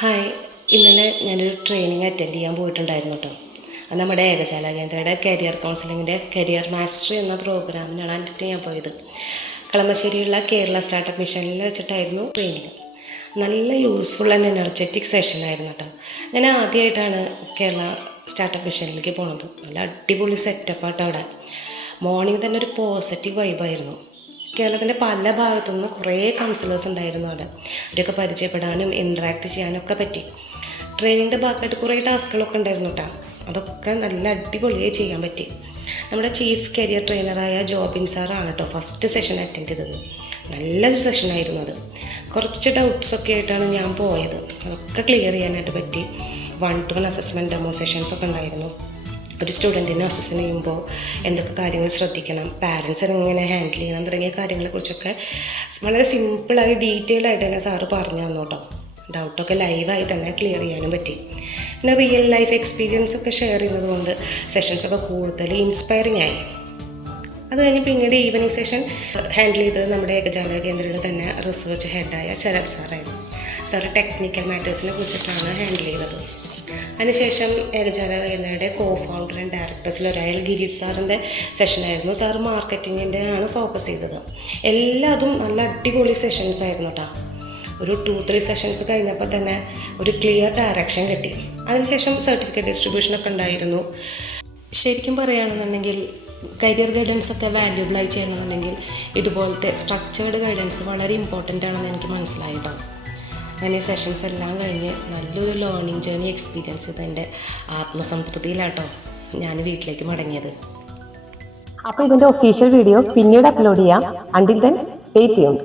Hi, ഇന്നലെ ഞാനൊരു training attend ചെയ്യാൻ പോയിട്ടുണ്ടായിരുന്നു കേട്ടോ. അത് നമ്മുടെ ഏകജാല കേന്ദ്രയുടെ കരിയർ കൗൺസിലിങ്ങിൻ്റെ കരിയർ മാസ്റ്ററി എന്ന പ്രോഗ്രാമിനാണ് അറ്റൻഡ് ചെയ്യാൻ പോയത്. കളമശ്ശേരിയുള്ള കേരള സ്റ്റാർട്ടപ്പ് മിഷനിൽ വെച്ചിട്ടായിരുന്നു ട്രെയിനിങ്. നല്ല യൂസ്ഫുൾ ആൻഡ് എനർജറ്റിക് സെഷനായിരുന്നു കേട്ടോ. ഞാൻ ആദ്യമായിട്ടാണ് കേരള സ്റ്റാർട്ടപ്പ് മിഷനിലേക്ക് പോണത്. നല്ല അടിപൊളി സെറ്റപ്പാട്ടോ അവിടെ. മോർണിംഗ് തന്നെ ഒരു പോസിറ്റീവ് വൈബായിരുന്നു. കേരളത്തിൻ്റെ പല ഭാഗത്തു നിന്ന് കുറേ കൗൺസിലേഴ്സ് ഉണ്ടായിരുന്നു അവിടെ. അവരെയൊക്കെ പരിചയപ്പെടാനും ഇൻട്രാക്ട് ചെയ്യാനും ഒക്കെ പറ്റി. ട്രെയിനിങ്ങിൻ്റെ ഭാഗമായിട്ട് കുറേ ടാസ്കുകളൊക്കെ ഉണ്ടായിരുന്നു കേട്ടോ. അതൊക്കെ നല്ല അടിപൊളിയായി ചെയ്യാൻ പറ്റി. നമ്മുടെ ചീഫ് കരിയർ ട്രെയിനറായ ജോബിൻ സാറാണ് കേട്ടോ ഫസ്റ്റ് സെഷൻ അറ്റൻഡ് ചെയ്തത്. നല്ലൊരു സെഷനായിരുന്നു അത്. കുറച്ച് ഡൗട്ട്സൊക്കെ ആയിട്ടാണ് ഞാൻ പോയത്. അതൊക്കെ ക്ലിയർ ചെയ്യാനായിട്ട് പറ്റി. 1-to-1 അസസ്മെൻറ്റ് ഡെമോ സെഷൻസൊക്കെ ഉണ്ടായിരുന്നു. ഒരു സ്റ്റുഡൻറ്റിനെ അസസ് ചെയ്യുമ്പോൾ എന്തൊക്കെ കാര്യങ്ങൾ ശ്രദ്ധിക്കണം, പാരൻസ് എങ്ങനെ ഹാൻഡിൽ ചെയ്യണം തുടങ്ങിയ കാര്യങ്ങളെക്കുറിച്ചൊക്കെ വളരെ സിമ്പിളായി ഡീറ്റെയിൽഡായിട്ട് തന്നെ സാറ് പറഞ്ഞു തന്നു കേട്ടോ. ഡൗട്ടൊക്കെ ലൈവായി തന്നെ ക്ലിയർ ചെയ്യാനും പറ്റി. പിന്നെ റിയൽ ലൈഫ് എക്സ്പീരിയൻസ് ഒക്കെ ഷെയർ ചെയ്യുന്നത് കൊണ്ട് സെഷൻസൊക്കെ കൂടുതൽ ഇൻസ്പയറിംഗ് ആയി. അത് കഴിഞ്ഞ് പിന്നീട് ഈവനിങ് സെഷൻ ഹാൻഡിൽ ചെയ്തത് നമ്മുടെ ഏകജാല കേന്ദ്രയുടെ തന്നെ റിസർച്ച് ഹെഡായ ശരത് സാറായിരുന്നു. സാറ് ടെക്നിക്കൽ മാറ്റേഴ്സിനെ കുറിച്ചിട്ടാണ് ഹാൻഡിൽ ചെയ്തത്. അതിനുശേഷം ഏകജാല കേന്ദ്രയുടെ കോ-ഫൗണ്ടർ ആൻഡ് ഡയറക്ടേഴ്സിലൊരാൾ ഗിരീഷ് സാറിൻ്റെ സെഷനായിരുന്നു. സാറ് മാർക്കറ്റിങ്ങിൻ്റെ ആണ് ഫോക്കസ് ചെയ്തത്. എല്ലാതും നല്ല അടിപൊളി സെഷൻസ് ആയിരുന്നു കേട്ടോ. ഒരു 2-3 സെഷൻസ് കഴിഞ്ഞപ്പോൾ തന്നെ ഒരു ക്ലിയർ ഡയറക്ഷൻ കിട്ടി. അതിനുശേഷം സർട്ടിഫിക്കറ്റ് ഡിസ്ട്രിബ്യൂഷനൊക്കെ ഉണ്ടായിരുന്നു. ശരിക്കും പറയുകയാണെന്നുണ്ടെങ്കിൽ കരിയർ ഗൈഡൻസ് ഒക്കെ വാല്യുബിളായി ചെയ്യണമെന്നുണ്ടെങ്കിൽ ഇതുപോലത്തെ സ്ട്രക്ചേർഡ് ഗൈഡൻസ് വളരെ ഇമ്പോർട്ടൻ്റ് ആണെന്ന് എനിക്ക് മനസ്സിലായി കേട്ടോ. അങ്ങനെ സെഷൻസ് എല്ലാം കഴിഞ്ഞ് നല്ലൊരു ലേണിംഗ് ജേർണി എക്സ്പീരിയൻസ് ചെയ്ത് എൻ്റെ ആത്മസംതൃപ്തിയിലാട്ടോ ഞാൻ വീട്ടിലേക്ക് മടങ്ങിയത്. അപ്പോൾ ഇതിൻ്റെ ഒഫീഷ്യൽ വീഡിയോ പിന്നീട് അപ്ലോഡ് ചെയ്യാം. Until then stay tuned.